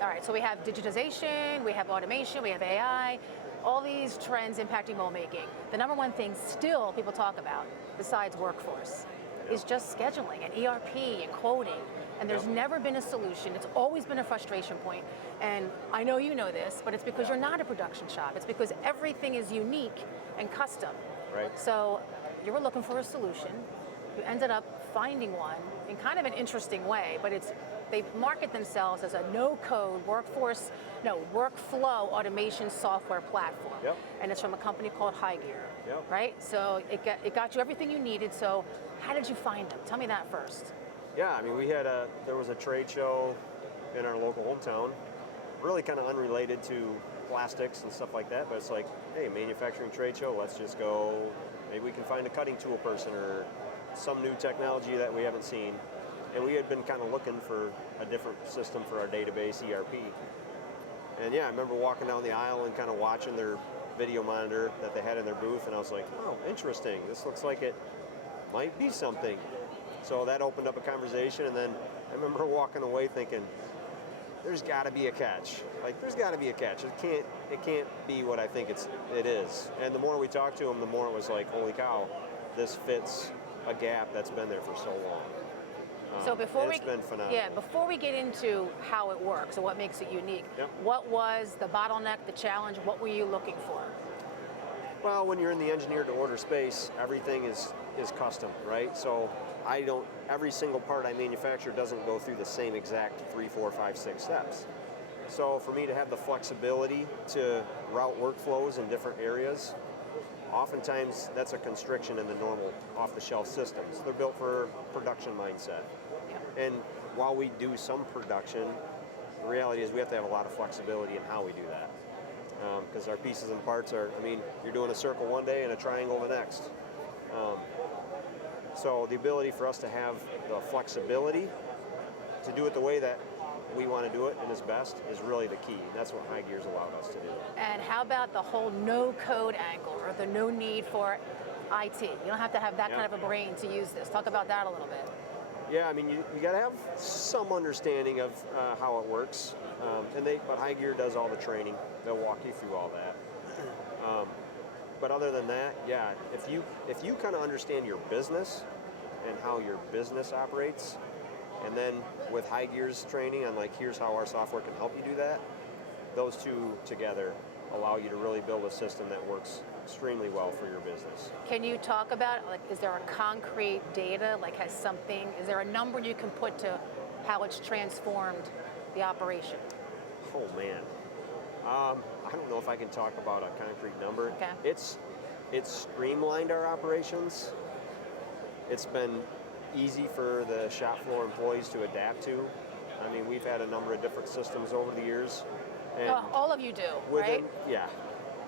All right, so we have digitization, we have automation, we have AI, all these trends impacting mold making. The number one thing still people talk about, besides workforce, is just scheduling and ERP and quoting. And there's never been a solution. It's always been a frustration point. And I know you know this, but it's because you're not a production shop. It's because everything is unique and custom. Right. So you were looking for a solution. You ended up finding one in kind of an interesting way, but they market themselves as a no-code workflow automation software platform. Yep. And it's from a company called HighGear, Yep. right? So it got you everything you needed. So how did you find them? Tell me that first. Yeah, I mean, there was a trade show in our local hometown, really kind of unrelated to plastics and stuff like that, but it's like, hey, manufacturing trade show, let's just go, maybe we can find a cutting tool person or some new technology that we haven't seen. And we had been kind of looking for a different system for our database, ERP. And yeah, I remember walking down the aisle and kind of watching their video monitor that they had in their booth, and I was like, oh, interesting, this looks like it might be something. So that opened up a conversation, and then I remember walking away thinking, there's got to be a catch. Like, there's got to be a catch. It can't be what I think it is. And the more we talked to them, the more it was like, holy cow, this fits a gap that's been there for so long. So it's been phenomenal. Before we get into how it works and what makes it unique, what was the bottleneck, the challenge? What were you looking for? Well, when you're in the engineer-to-order space, everything is custom, right? So every single part I manufacture doesn't go through the same exact 3, 4, 5, 6 steps. So for me to have the flexibility to route workflows in different areas, oftentimes that's a constriction in the normal off-the-shelf systems. They're built for production mindset. And while we do some production, the reality is we have to have a lot of flexibility in how we do that. Because our pieces and parts are, I mean, you're doing a circle one day and a triangle the next. So the ability for us to have the flexibility to do it the way that we want to do it and is best is really the key. That's what HighGear's allowed us to do. And how about the whole no-code angle, or the no need for IT? You don't have to have that kind of a brain to use this. Talk about that a little bit. Yeah, I mean, you got to have some understanding of how it works. But HighGear does all the training. They'll walk you through all that. But other than that, yeah, if you kind of understand your business and how your business operates, and then with HighGear's training on like, here's how our software can help you do that, those two together allow you to really build a system that works extremely well for your business. Can you talk about, like, is there a concrete data, like is there a number you can put to how it's transformed the operation? Oh man, I don't know if I can talk about a concrete number. Okay. It's streamlined our operations. It's been easy for the shop floor employees to adapt to. I mean, we've had a number of different systems over the years. And all of you do, right? Yeah.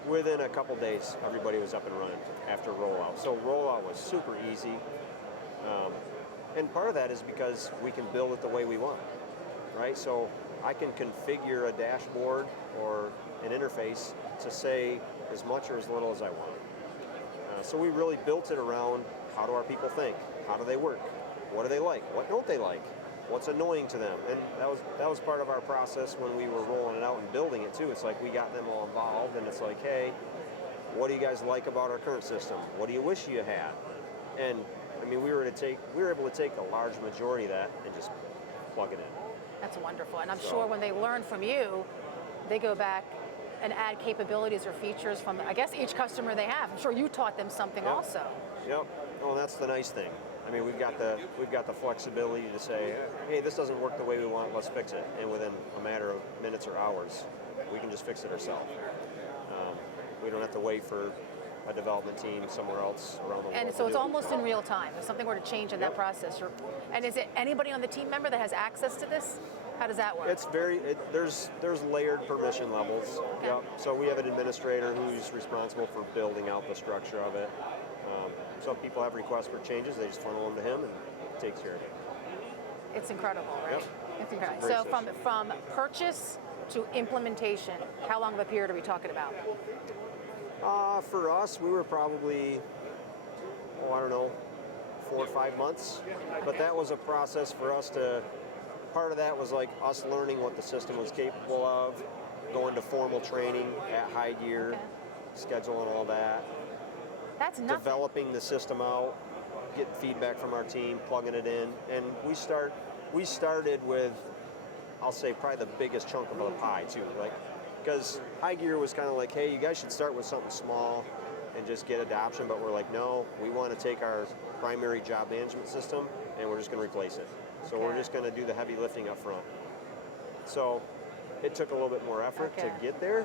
Within a couple days, everybody was up and running after rollout. So rollout was super easy. And part of that is because we can build it the way we want, right? So I can configure a dashboard or an interface to say as much or as little as I want. So we really built it around, how do our people think? How do they work? What do they like? What don't they like? What's annoying to them? And that was part of our process when we were rolling it out and building it too. It's like we got them all involved, and it's like, hey, what do you guys like about our current system? What do you wish you had? And I mean, we were able to take a large majority of that and just plug it in. That's wonderful. And I'm sure when they learn from you, they go back and add capabilities or features from, I guess, each customer they have. I'm sure you taught them something also. Yep. Oh, that's the nice thing. I mean, we've got the flexibility to say, hey, this doesn't work the way we want, let's fix it. And within a matter of minutes or hours, we can just fix it ourselves. We don't have to wait for a development team somewhere else around the world. And so it's almost in real time. If something were to change in that process, and is it anybody on the team member that has access to this? How does that work? It's there's layered permission levels. Okay. Yep. So we have an administrator who's responsible for building out the structure of it. So if people have requests for changes, they just funnel them to him and he takes care of it. It's incredible, right? Yep. It's incredible. So from purchase to implementation, how long of a period are we talking about? For us, we were probably, 4 or 5 months. But that was a process for us to part of that was like us learning what the system was capable of, going to formal training at High Gear, scheduling all that. That's nothing. Developing the system out, getting feedback from our team, plugging it in, and we started with, I'll say, probably the biggest chunk of the pie too, like, because High Gear was kind of like, hey, you guys should start with something small and just get adoption, but we're like, no, we want to take our primary job management system and we're just going to replace it. So we're just going to do the heavy lifting up front. So it took a little bit more effort to get there,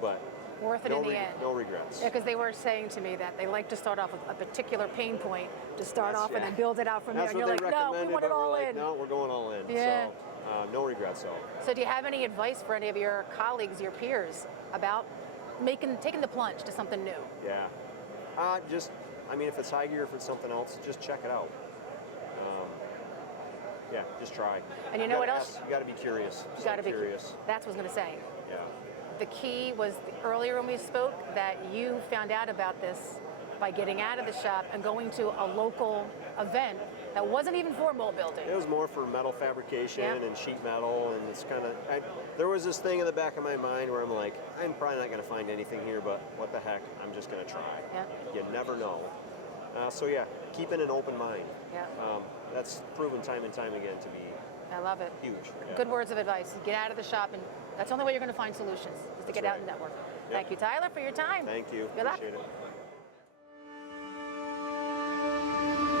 but worth it in the end. No regrets. Yeah, because they were saying to me that they like to start off with a particular pain point to start off and then build it out from there. And you're like, no, we want it all in. No, we're going all in. Yeah. So no regrets though. So do you have any advice for any of your colleagues, your peers, about taking the plunge to something new? Yeah. I mean, if it's High Gear, if it's something else, just check it out. Yeah, just try. And you know what else? You got to be curious. You got to be curious. That's what I was going to say. Yeah. The key was earlier when we spoke that you found out about this by getting out of the shop and going to a local event that wasn't even for mold building. It was more for metal fabrication and sheet metal, and it's kind of, there was this thing in the back of my mind where I'm like, I'm probably not going to find anything here, but what the heck, I'm just going to try. Yeah. You never know. So yeah, keeping an open mind. Yeah. That's proven time and time again to be I love it. huge. Yeah. Good words of advice. Get out of the shop, and that's the only way you're going to find solutions, is to get out and network. Yep. Thank you, Tyler, for your time. Thank you. Good luck. Appreciate it.